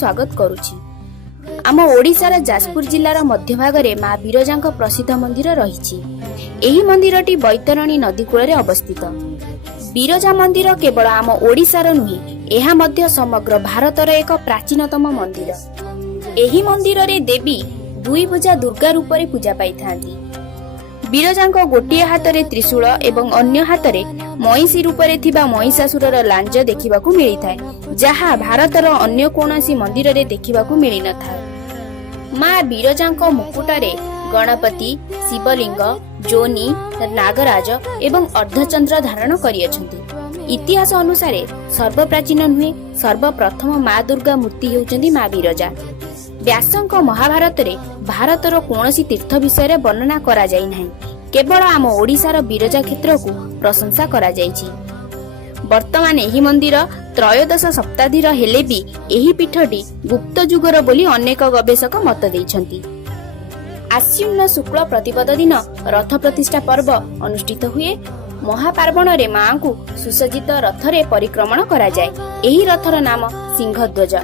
स्वागत करुछि। आम ओडिशार जाजपुर जिल्लार मध्य भागरे माँ बिरजांक प्रसिद्ध मंदिर रहिछि। एही मंदिरटी बैतरणी नदी कूଳରେ अवस्थित। बिरजा मंदिर केवल आम ओडिशार नुहे, एहा मध्य समग्र भारतर एक प्राचीनतम मंदिर। एही मंदिर रे देवी दुई भुजा दुर्गा रूप में पूजा पाई थांती। बिरजांक गोटिए हातरे त्रिशूल एवं अन्य हातरे महिषी रूप में थिबा महिषासुरर लांज देखिबाकू मिलिथाय, जहा भारतर अन्य कोनोसी मंदिर रे देखिबाकू मिलि नथाय। माँ बिरजांक मुकुटरे गणपति, शिवलिंग, जोनी, नागराज एवं अर्धचंद्र धारण करियछन्ति। इतिहास अनुसार सर्वप्राचीन नुहे, सर्वप्रथम माँ दुर्गा मूर्ति हेउचन्ति माँ बिरजा। व्यासंक महाभारत रे भारतर कोनोसी तीर्थ विषय वर्णना करा जाई नाही, केवल आम ओडिशार बिरजा क्षेत्र को प्रशंसा करा जाईछि। वर्तमान एही मंदिर त्रयोदश शताब्दीर हेले भी एही पीठटी गुप्त जुगर बोली अनेक गवेषक मत दैछन्ति। आश्विन शुक्ल प्रतिपद दिन रथ प्रतिष्ठा पर्व अनुष्ठित हुए। महापार्वण रे मां को सुसज्जित रथरे परिक्रमण करा जाए। एही रथर नाम सिंहध्वज।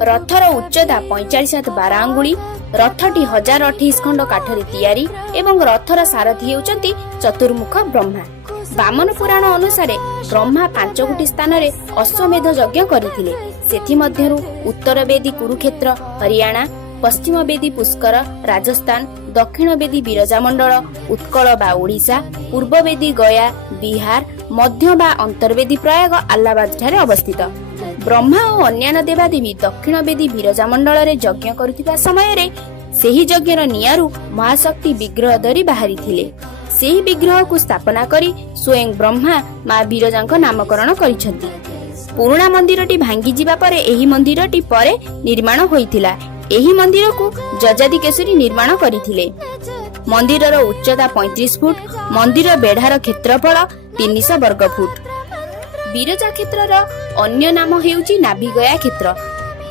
रथर उच्चता 45 हात 12 अंगुली। रथटी 1028 खंड काठरे तैयारी एवं रथर सारथी हेउचंती चतुर्मुख ब्रह्मा। वामन पुराण अनुसारे ब्रह्मा 5 गोटी स्थान रे अश्वमेध यज्ञ करथिले। सेथि मध्यरु उत्तर वेदी कुरुक्षेत्र हरियाणा, पश्चिम वेदी पुष्कर राजस्थान, दक्षिण वेदी बिरजा मंडल उत्कल बा ओडिशा, पूर्व वेदी गया बिहार, मध्य बा अंतर्वेदी प्रयाग आलाबाद ठारे अवस्थित। ब्रह्मा और अन्यान्य देवादेवी दक्षिण वेदी बिरजा मंडल रे यज्ञ करुथिबा समय रे सेही यज्ञर नियारु महाशक्ति विग्रह धरी बाहरी थिले। सेही विग्रह को स्थापना करी स्वयं ब्रह्मा माँ बिरजांक नामकरण करिसथि। पुराना मंदिरटी भांगी जिबा परे एही मंदिरटी परे निर्माण होइथिला। एही मंदिर को जजादी केसरी निर्माण करिथिले। मंदिरर उच्चता 35 फुट। मंदिर बेढ़ार क्षेत्रफल 300 वर्ग फुट। बिरजा क्षेत्रर अन्य नाम हेउची नाभिगया क्षेत्र।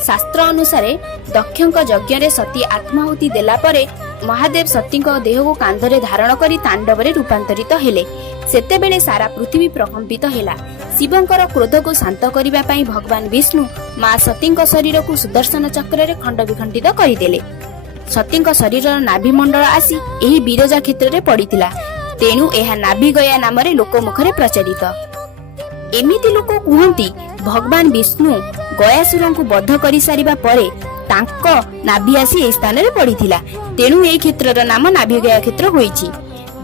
शास्त्र अनुसारे दक्षଙ୍କ यज्ञ सती आत्माहुति देला परे महादेव सतीଙ୍କ देह को कांधरे धारण करी तांडवरे रूपांतरित हेले। सेतेबेले सारा पृथ्वी प्रकंपित हेला। शिवंकर क्रोध को शांत करिबा पई भगवान विष्णु माँ सतीଙ୍କ शरीर को सुदर्शन चक्र रे खंड विखंडित करिदेले। सतीଙ୍କ शरीरर नाभि मंडल आसी एही बिरजा क्षेत्र रे पड़ितिला। तेणु एहा नाभिगया नाम रे लोकमुखरे प्रचलित। एमिति लोक कुहंती भगवान विष्णु गयासुर को बद्ध करि सारिबा परे तांको नाभि आसी ए स्थान रे पड़िथिला। तेणु ए क्षेत्रर नाम नाभिगया क्षेत्र होईछि।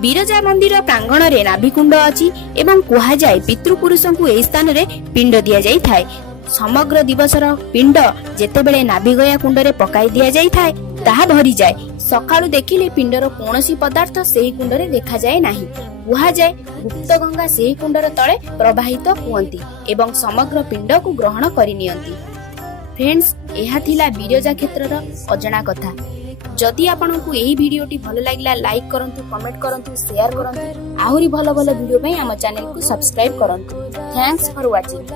बिरजा मंदिर प्रांगण रे नाभिकुंड अछि एवं कुहा जाय पितृपुरुषों को ए स्थान रे पिंड दिया जाई थाए। समग्र दिवसर पिंड जेतेबेले नाभिगया कुंड रे पकाई दिया जाई थाए ताहा भरी जाय। सकाळु देखिले पिंडर कोनोसी पदार्थ सेही कुंड रे देखा जाय नाही। कुहा जाय गुप्त गंगा सेही कुंडर तळे प्रवाहित हुअंती एवं समग्र पिंड को ग्रहण करि नियंती। फ्रेंड्स, एहा थिला बिरजा क्षेत्रर अजଣା कथा। जदि आपनकु एही भिडियोटी भल लागिला लाइक करंतु, कमेंट करंतु, शेयर करंतु। आहुरी भल भल भिडियो पई हम चैनल को सब्सक्राइब करंतु। Thanks for watching.